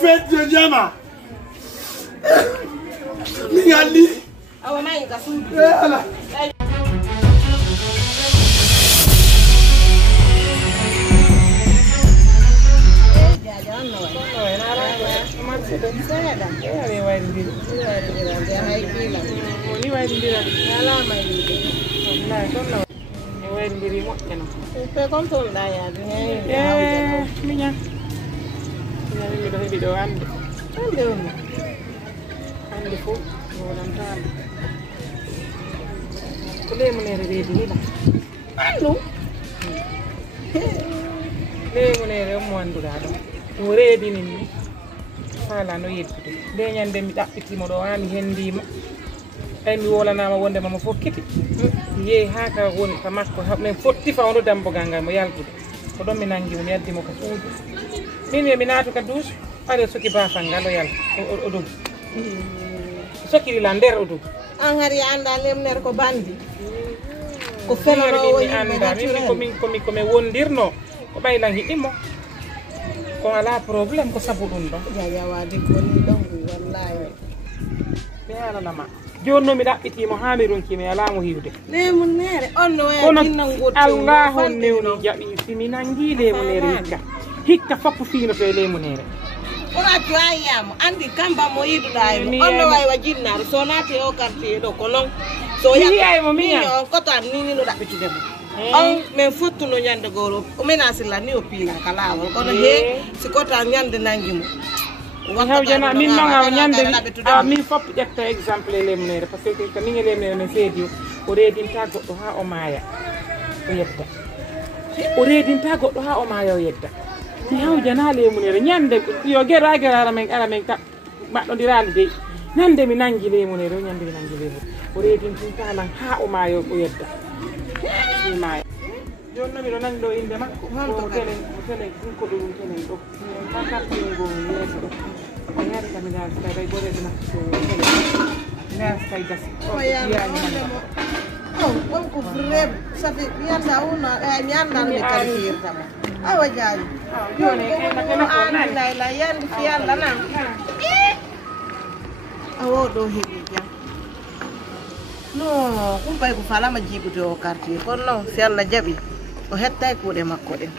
fête de Diama. Ningali. Awa mai ka su. Ala. Hala no yettude de nyande mi dabbitimo do ha mi hendima ay mi wolanama wonde mama fokkiti ye ha ka woni ka makko men fotti fawndo dambo ganga mo yaltude ko don mi nangi mi yaddimo ko fuudu min mi naatu ka douche are soki bafal ngalo yal o dum soki la nder o dum an hari anda lemner ko bandi ko fenoro o anda min ko me wondirno ko baylan hidimo ko ala problème ko sabu dum do jaja wadi ko ni don wallahi be ala lama jonno mi dabbitimo ha mi ronki mi ala mo hiwde le mun nere onno e dinna ngotto Allahu newni jabi simi nangi le mun nere hikka foppu fino to le mun nere ora to ayamo andi kamba mo yiduda e onno way wajinnar so nati o quartier do ko non so yakko mi on ko tan ni no dabbitude mo on men fottu no nyande goro o menasi la ni o pila kala wol kono he si kota nyande nangimo hawjana min nonga nyande min fop ƴetta exemple lemnere parce que ko min lemnere ne seedi o redinta goddo ha o maya o yedda o redinta goddo ha o maya o yedda ti hawjana lemnere nyande yo gera men ala men ka baddo dirali de nyande mi nangi lemnere o nyande mi nangi lemnere o redinta lan ha o maya o yedda Maya. Jonno mi do nang do inde makko ko telen ko dum telen do ma kapti ngo yeso do o yari kam dal tay bay gore dina ko ngas tay gas o ya ko freb sa fi yanda una e yanda ni kalfir dama awa jaali joni e na tena ko nai la yandi fi yalla na awo do hebi jam no kumpay ko falama jibude o quartier kono non si Allah jabi o hettay kuude makko den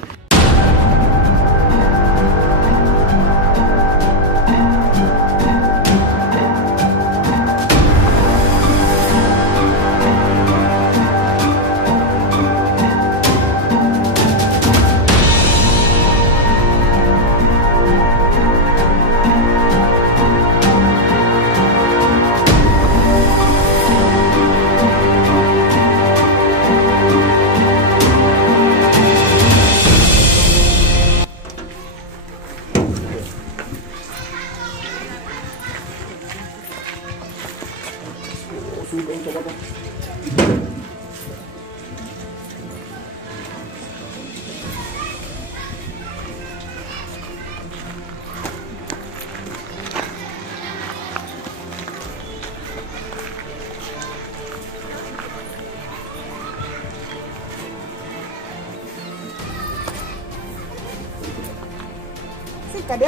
Kade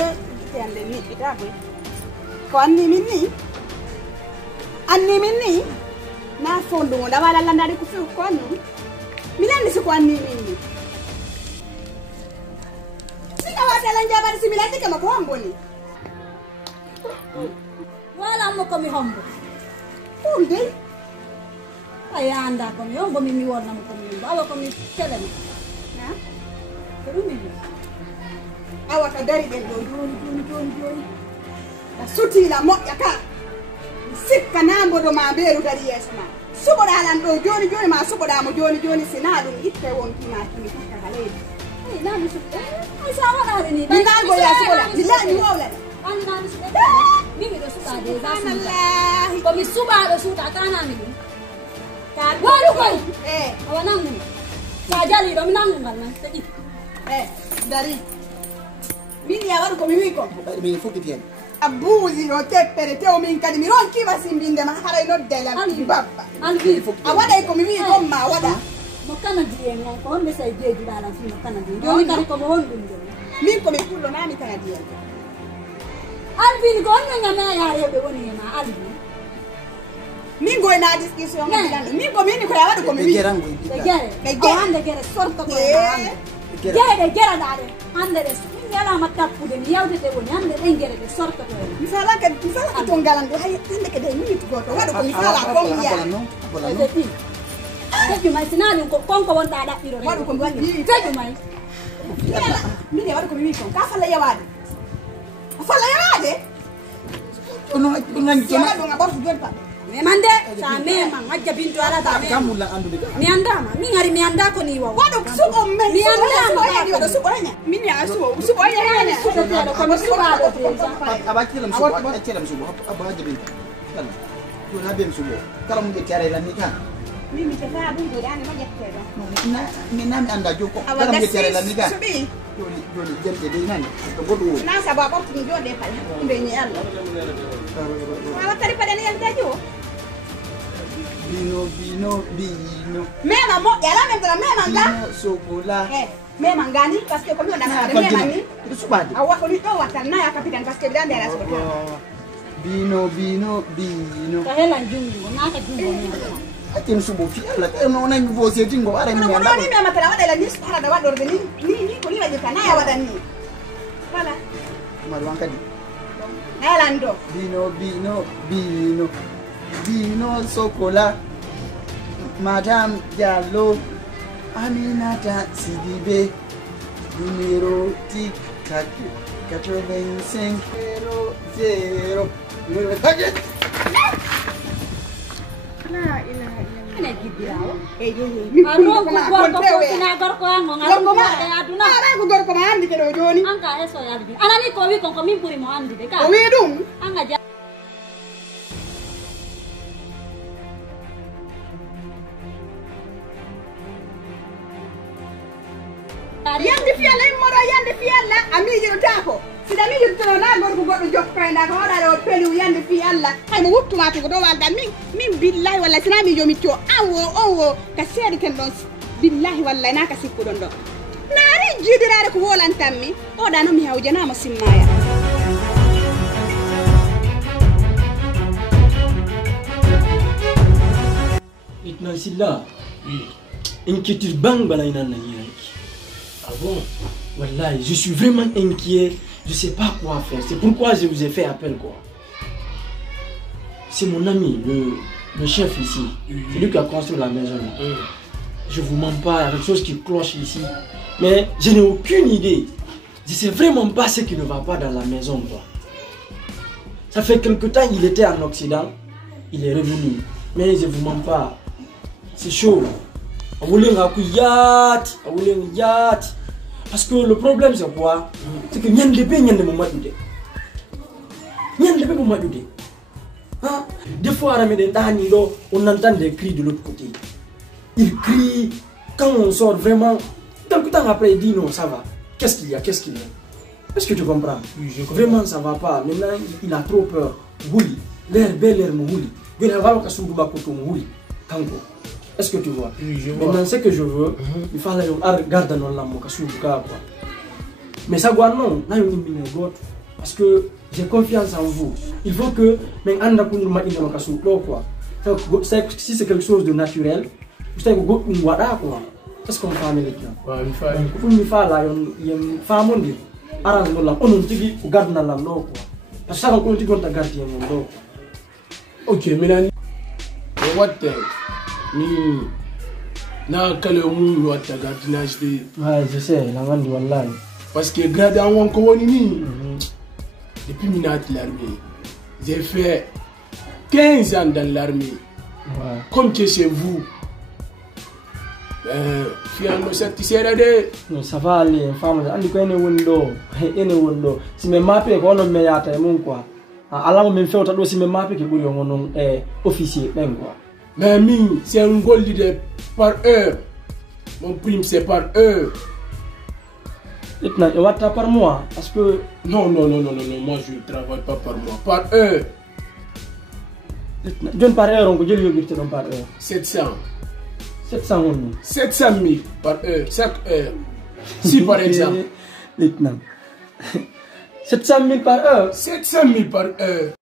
yande ni ita boy ko anni minni na fondo da wala la ndari ku fi ko anni milani si ko anni minni sika wata la njabari si milani kama ko hamboni wala mo ko mi hombo unde ayanda ko mi hombo mi wona mo ko mi baba ko mi telema ha ko mi awa ka dari den do joni la suti la moƴƴa ka sikka nambo do ma beru dari yeso ma suboda lan do joni ma suboda mo joni sina dum itte wonki ma kimi takka haledi ay na mi su ay sa wala ni ni dal go ya suboda billahi wala an na mi su mi do su ka de za su ko mi suba do su ta kana mi ka waru ko awana ngu ta jali do mi nangu ngal na tadi dari min ya waru ko mi wi ko Mi fukiti abuzi no teppere te o min kadi mi ronki ba simbinde ma haray no dela mi babba albi awada ko mi wi ko ma wada mo kana diye non ko onde sai jeji dala fi mo kana diye joni kadi ko mo wondum min min ko mi kullo na mi kana diye Alvin gonyo nyama ya rebe woni ma Alvin. Mingo na discussion ngani. Mingo mini ko yawa ko mimi. Gerango. Ande gere sorta ko ande. Gere dare. Ande des. Yala matapu de yawde de woni ande engere de sorta ko. Misala ka tongalan do hay ande ke de mini to ko wado ko misala ko ya. Keju mai sinani ko konko wonta da piro. Wado ko wadi. Keju mai. Mini wado ko mimi ko ka fala yawade. Fala yawade. Ono nganyi Siapa dong abang tujuan pak? Memang deh, saya memang aja pintu ala tak. kamu lang ando de. Mianda mah, mi ngari mianda ko ni wa. Waduh, suko men. Mianda mah, Di waduh suko nya. Mini ya suko nya nya. Sudah tiada kami suka ada desa. Aba kilam subo, kilam subo. Aba aja bin. Kan. Yo na ben subo. Kalau mun bicara lan ni kan. Mimi kita abang do ane ma jette do. Na mi nami anda joko. Kalau mun bicara lan ni kan. Subi. Yo jente de nani. To godo. Na sabab apa tunjuk deh pak. Mbeni Allah. Wala tadi pada ni yang tajo. Bino. Memang mo, yalah memang kan? Bino sokola. Memang gani, paske kau nak ada memang ni. Itu subadi. Awak kau ni tahu watan na ya kapitan paske bilang dia rasa betul. Bino. Kahelan jungo, naka jungo ni. Akin subo fi ala kay no nan vo se tingo are mi Kalau anda. ni memang terlalu ada lagi sekarang ada wadah ni kau ni lagi kan ya wadah ni. Mana? Marwan kadi. Nalando. Bino sokola. Madame Diallo. Aminata Sidibe. Numero tic tac 85 00. Ana gidiao. Ni Anu ko ko sinagor ko ang mga aduna. Ara ko gor ko man di kedo joni. Angka eso ya di. Ana ni ko wi ko mimpuri mo andi de ka. Wi dum. Anga ja. Yande fiala moro yande fiala ami jiro tako. Sida mi jiro to na gor ko goddo jokko nda ko ora do pelu yande fiala. Hay mo wuttuma to do walda min billahi walla sina mi jomi to awo ka seedi ken don billahi walla na ka sikku don do. Naari jidirare ko wolantammi o da no mi hawjana mo simmaya. Maintenant, c'est là. Inquiétude bang balaïna na yaki. Ah bon? Voilà, je suis vraiment inquiet. Je sais pas quoi faire. C'est pourquoi je vous ai fait appel quoi. C'est mon ami, le chef ici. C'est lui qui a construit la maison. Je vous mens pas, il y a quelque chose qui cloche ici. Mais je n'ai aucune idée. Je sais vraiment pas ce qui ne va pas dans la maison quoi. Ça fait quelque temps il était en Occident. Il est revenu. Mais je vous mens pas. C'est chaud. On voulait un yacht. Parce que le problème c'est quoi? C'est que n'y a de moment d'idée. Des fois, on entend des cris de l'autre côté. Ils crient. Quand on sort vraiment, quelque temps après, il dit non, ça va. Qu'est-ce qu'il y a? Est-ce que tu comprends? Vraiment, ça va pas. Maintenant, il a trop peur. Wouli. L'air bel, l'air mouli. Est-ce que tu vois? Maintenant, ce que je veux, il faut aller regarder dans la moka. Mais ça, non, parce que j'ai confiance en vous. Il faut que si c'est quelque chose de naturel, qu'est-ce qu'on fait avec ok, maintenant, what the ni na kale mu wata gardinage de. Ouais, je sais, la grande wallahi. Parce que grade en wan ko woni ni. Depuis minat l'armée, j'ai fait 15 ans dans l'armée. Ouais. Comme que chez vous. Fiano satisfait de. Non, ça va aller, femme, andi ko ene wondo. Si me mappe ko non me yata mon quoi. Alors même fait autant si me mappe que buri on officier même quoi. Mais c'est un goal de par heure. Mon prime c'est par heure. Maintenant, et par mois parce que non, moi je ne travaille pas par mois, par heure. Donne par heure, on peut dire que par heure. 700 000 par heure, chaque heure. Si par exemple. Maintenant, 700 000 par heure. 700 000 par heure.